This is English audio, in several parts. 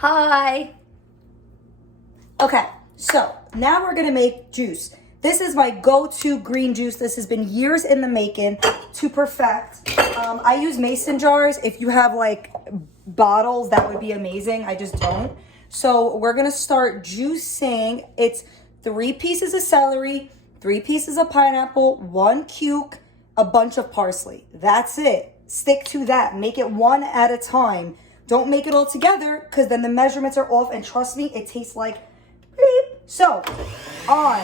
Hi. Okay, so now we're gonna make juice. This is my go-to green juice. This has been years in the making to perfect. I use mason jars. If you have like bottles, that would be amazing. I just don't. So we're gonna start juicing. It's 3 pieces of celery, 3 pieces of pineapple, 1 cuke, a bunch of parsley. That's it. Stick to that. Make it one at a time. Don't make it all together because then the measurements are off, and trust me, it tastes like beep. So, on.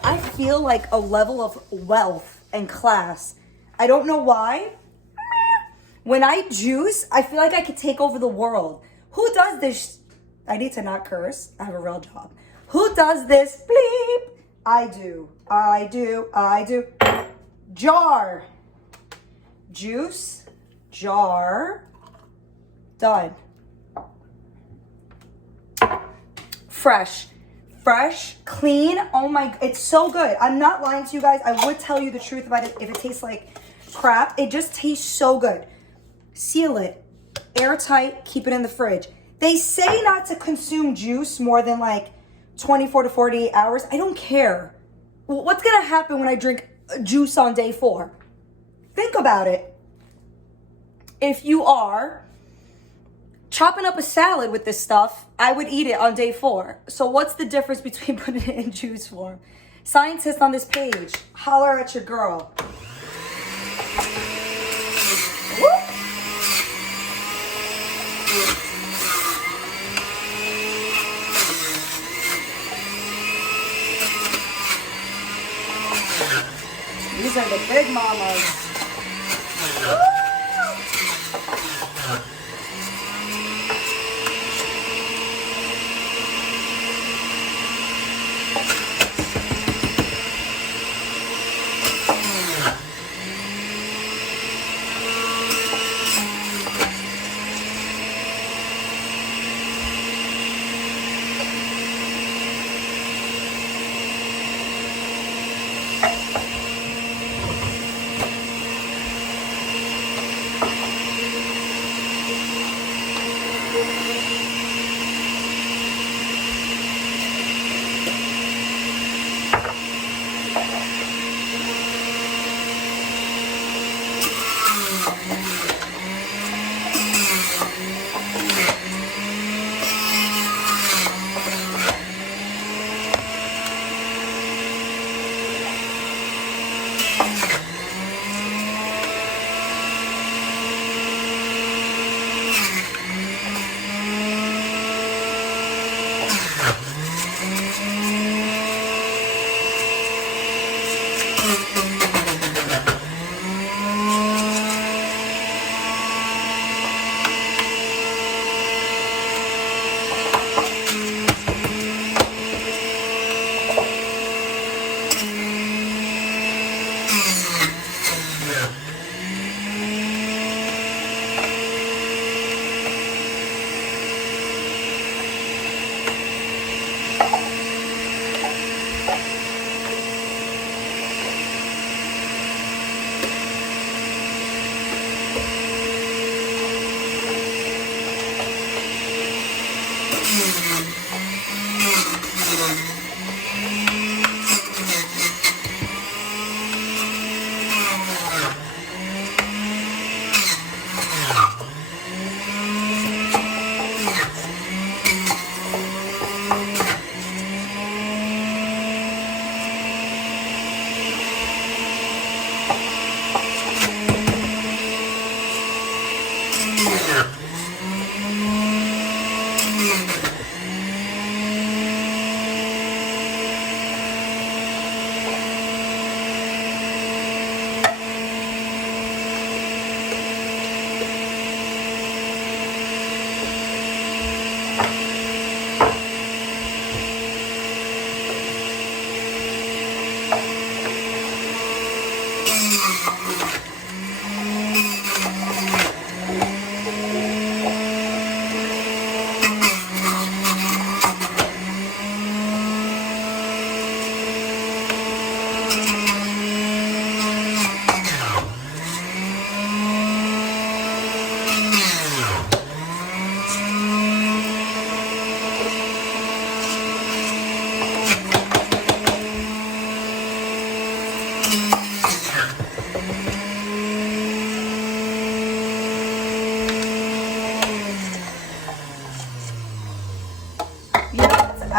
I feel like a level of wealth and class. I don't know why. When I juice, I feel like I could take over the world. Who does this? I need to not curse. I have a real job. Who does this? Bleep. I do. Jar. Juice. Jar. Done. Fresh, clean. Oh my, it's so good. I'm not lying to you guys. I would tell you the truth about it if it tastes like crap. It just tastes so good. Seal it, airtight, keep it in the fridge. They say not to consume juice more than like 24 to 48 hours. I don't care. What's gonna happen when I drink juice on day 4? Think about it. If you are chopping up a salad with this stuff, I would eat it on day 4. So what's the difference between putting it in juice form? Scientists on this page, holler at your girl. Woo! These are the big mamas.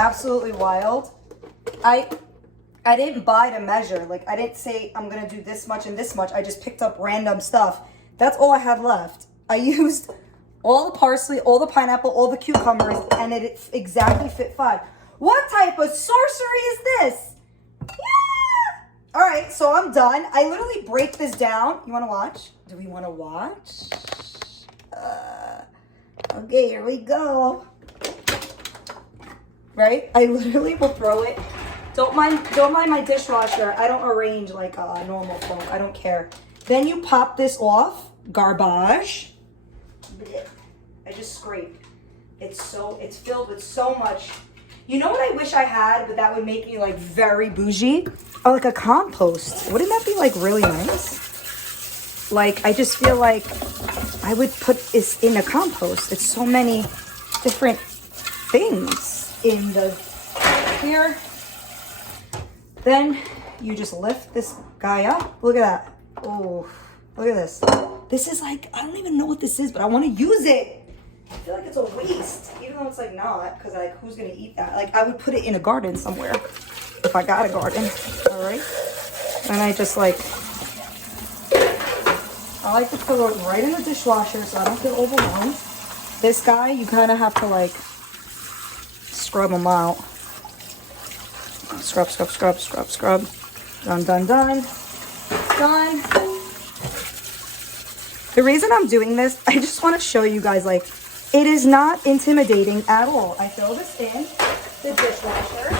absolutely wild. I didn't buy to measure. Like, I didn't say I'm going to do this much and this much. I just picked up random stuff. That's all I had left. I used all the parsley, all the pineapple, all the cucumbers, and it exactly fit 5. What type of sorcery is this? Yeah! All right, so I'm done. I literally break this down. You want to watch? Do we want to watch? Okay, here we go. Right? I literally will throw it. Don't mind my dishwasher. I don't arrange like a normal phone. I don't care. Then you pop this off. Garbage. I just scrape. It's filled with so much. You know what I wish I had, but that would make me like very bougie? Oh, like a compost. Wouldn't that be like really nice? Like, I just feel like I would put this in a compost. It's so many different things in the here. Then you just lift this guy up. Look at that. Oh, look at this. This is like, I don't even know what this is, but I want to use it. I feel like it's a waste, even though it's like not, because like, who's going to eat that? Like, I would put it in a garden somewhere if I got a garden. All right. And I just like, I like to throw it right in the dishwasher so I don't get overwhelmed. This guy, you kind of have to like scrub him out. Scrub, scrub, scrub, scrub, scrub. Done, done, done. Done. The reason I'm doing this, I just want to show you guys, like, it is not intimidating at all. I throw this in the dishwasher.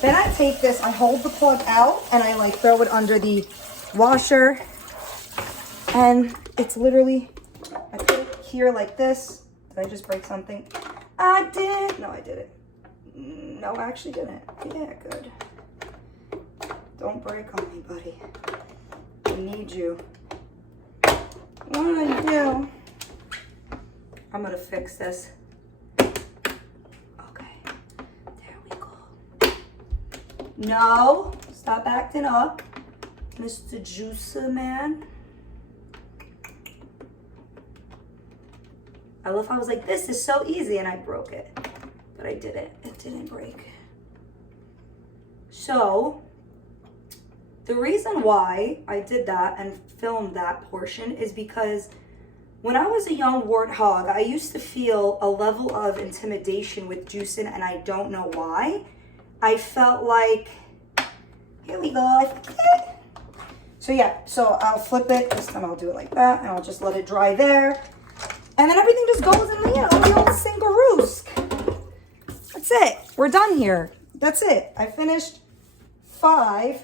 Then I take this, I hold the plug out, and I, like, throw it under the washer. And it's literally, I put it here like this. Did I just break something? I did. No, I didn't. No, I actually didn't. Yeah, good. Don't break on me, buddy. I need you. What do I do? I'm gonna fix this. Okay. There we go. No. Stop acting up. Mr. Juicer Man. I love how I was like, this is so easy, and I broke it. But I did it. It didn't break. So, the reason why I did that and filmed that portion is because when I was a young warthog, I used to feel a level of intimidation with juicing, and I don't know why. I felt like, here we go. So yeah, so I'll flip it. This time I'll do it like that, and I'll just let it dry there. And then everything just goes in the old single-roosk. That's it. We're done here. That's it. I finished 5.